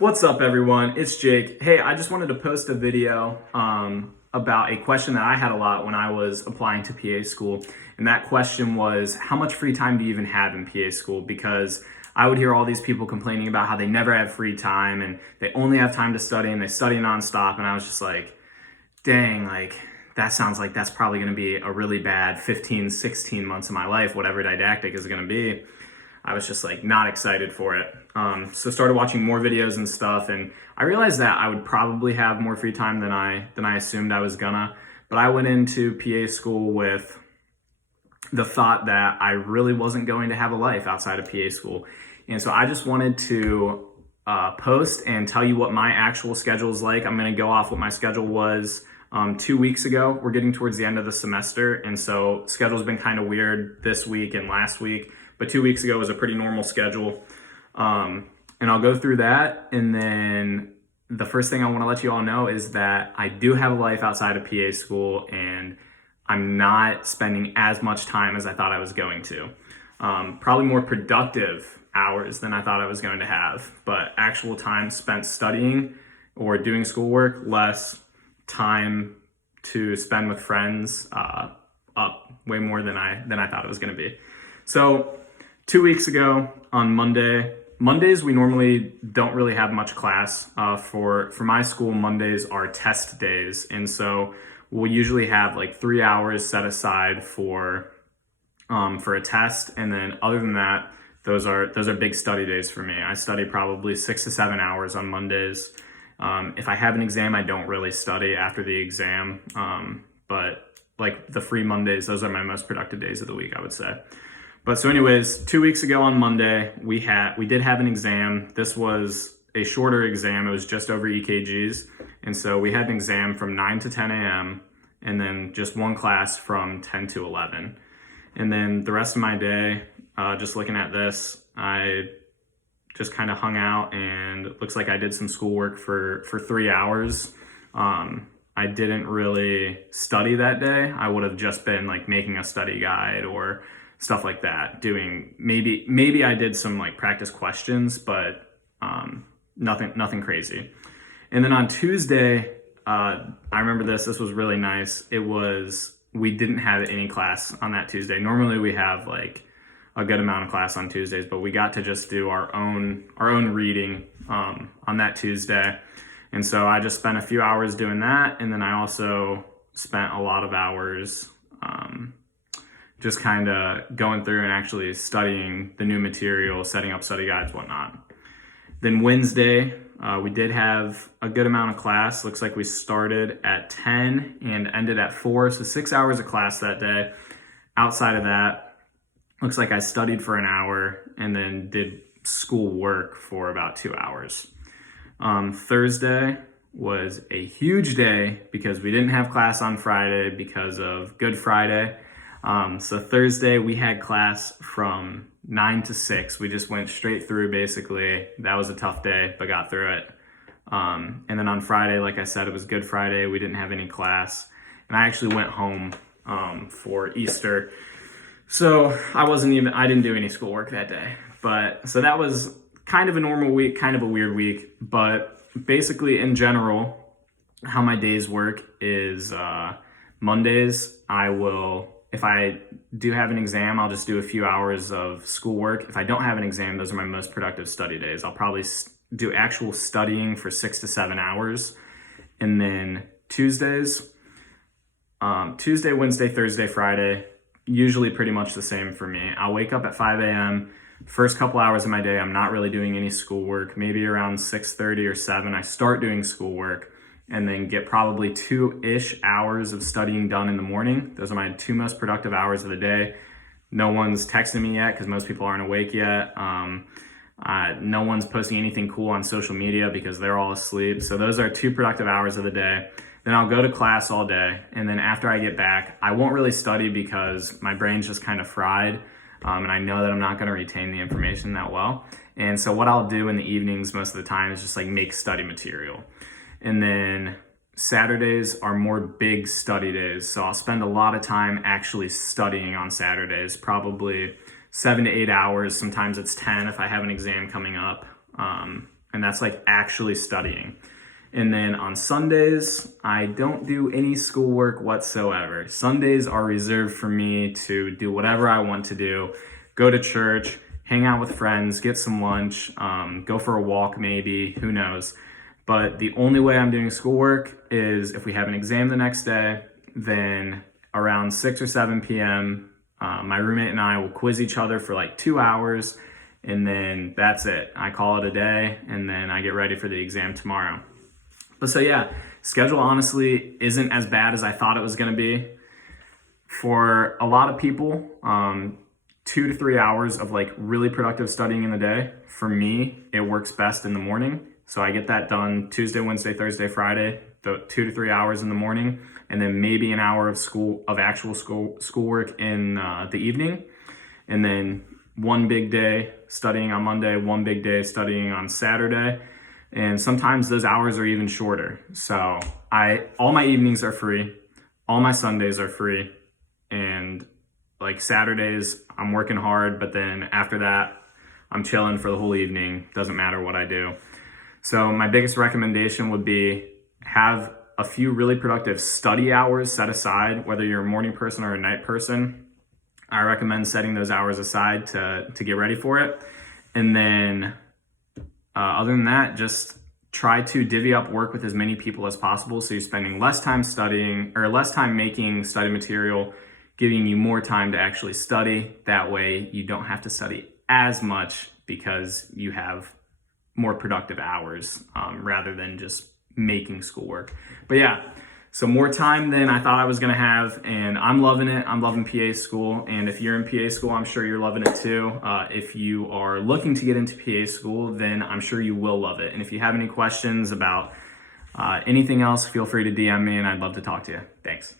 What's up, everyone? It's Jake. Hey, I just wanted to post a video about a question that I had a lot when I was applying to PA school. And that question was, how much free time do you even have in PA school? Because I would hear all these people complaining about how they never have free time and they only have time to study and they study nonstop. And I was just like, dang, like that sounds like that's probably going to be a really bad 15, 16 months of my life, whatever didactic is going to be. I was just like not excited for it. So started watching more videos and stuff, and I realized that I would probably have more free time than I assumed I was gonna. But I went into PA school with the thought that I really wasn't going to have a life outside of PA school, and so I just wanted to post and tell you what my actual schedule is like. I'm gonna go off what my schedule was 2 weeks ago. We're getting towards the end of the semester, and so schedule's been kind of weird this week and last week. But 2 weeks ago was a pretty normal schedule. And I'll go through that. And then the first thing I want to let you all know is that I do have a life outside of PA school, and I'm not spending as much time as I thought I was going to. Probably more productive hours than I thought I was going to have, but actual time spent studying or doing schoolwork, less time to spend with friends, up way more than I thought it was going to be. So 2 weeks ago on Mondays we normally don't really have much class. For my school, Mondays are test days, and so we'll usually have like 3 hours set aside for a test, and then other than that, those are big study days for me. I study probably 6 to 7 hours on Mondays. If I have an exam, I don't really study after the exam, but like the free Mondays, those are my most productive days of the week, I would say. But so anyways, 2 weeks ago on Monday, we did have an exam. This was a shorter exam. It was just over EKGs. And so we had an exam from 9 to 10 a.m. and then just one class from 10 to 11. And then the rest of my day, just looking at this, I just kind of hung out, and it looks like I did some schoolwork for 3 hours. I didn't really study that day. I would have just been like making a study guide or stuff like that, doing maybe I did some like practice questions, but nothing crazy. And then on Tuesday, I remember this was really nice. We didn't have any class on that Tuesday. Normally we have like a good amount of class on Tuesdays, but we got to just do our own reading on that Tuesday. And so I just spent a few hours doing that, and then I also spent a lot of hours just kind of going through and actually studying the new material, setting up study guides, whatnot. Then Wednesday, we did have a good amount of class. Looks like we started at 10 and ended at 4, so 6 hours of class that day. Outside of that, looks like I studied for an hour and then did school work for about 2 hours. Thursday was a huge day because we didn't have class on Friday because of Good Friday. So Thursday we had class from 9 to 6. We just went straight through basically. That was a tough day, but got through it. And then on Friday, like I said, it was Good Friday. We didn't have any class, and I actually went home for Easter. So I didn't do any schoolwork that day. But so that was kind of a normal week, kind of a weird week. But basically in general, how my days work is Mondays, if I do have an exam, I'll just do a few hours of schoolwork. If I don't have an exam, those are my most productive study days. I'll probably do actual studying for 6 to 7 hours. And then Tuesday, Wednesday, Thursday, Friday, usually pretty much the same for me. I'll wake up at 5 a.m. First couple hours of my day, I'm not really doing any schoolwork. Maybe around 6:30 or 7, I start doing schoolwork, and then get probably 2-ish hours of studying done in the morning. Those are my 2 most productive hours of the day. No one's texting me yet because most people aren't awake yet. No one's posting anything cool on social media because they're all asleep. So those are 2 productive hours of the day. Then I'll go to class all day, and then after I get back, I won't really study because my brain's just kind of fried, and I know that I'm not going to retain the information that well. And so what I'll do in the evenings most of the time is just like make study material. And then Saturdays are more big study days. So I'll spend a lot of time actually studying on Saturdays, probably 7 to 8 hours. Sometimes it's 10 if I have an exam coming up. and that's like actually studying. And then on Sundays, I don't do any schoolwork whatsoever. Sundays are reserved for me to do whatever I want to do, go to church, hang out with friends, get some lunch, go for a walk maybe, who knows. But the only way I'm doing schoolwork is if we have an exam the next day, then around 6 or 7 p.m., my roommate and I will quiz each other for like 2 hours, and then that's it. I call it a day, and then I get ready for the exam tomorrow. But so yeah, schedule honestly isn't as bad as I thought it was gonna be. For a lot of people, 2 to 3 hours of like really productive studying in the day. For me, it works best in the morning. So I get that done Tuesday, Wednesday, Thursday, Friday, the 2 to 3 hours in the morning, and then maybe an hour of actual schoolwork in the evening. And then one big day studying on Monday, one big day studying on Saturday. And sometimes those hours are even shorter. So all my evenings are free, all my Sundays are free, and like Saturdays, I'm working hard, but then after that, I'm chilling for the whole evening. Doesn't matter what I do. So my biggest recommendation would be have a few really productive study hours set aside, whether you're a morning person or a night person. I recommend setting those hours aside to get ready for it. And then other than that, just try to divvy up work with as many people as possible. So you're spending less time studying or less time making study material, giving you more time to actually study. That way you don't have to study as much because you have more productive hours rather than just making schoolwork. But yeah, so more time than I thought I was gonna have, and I'm loving it. I'm loving PA school, and if you're in PA school, I'm sure you're loving it too. If you are looking to get into PA school, then I'm sure you will love it. And if you have any questions about anything else, feel free to DM me, and I'd love to talk to you. Thanks.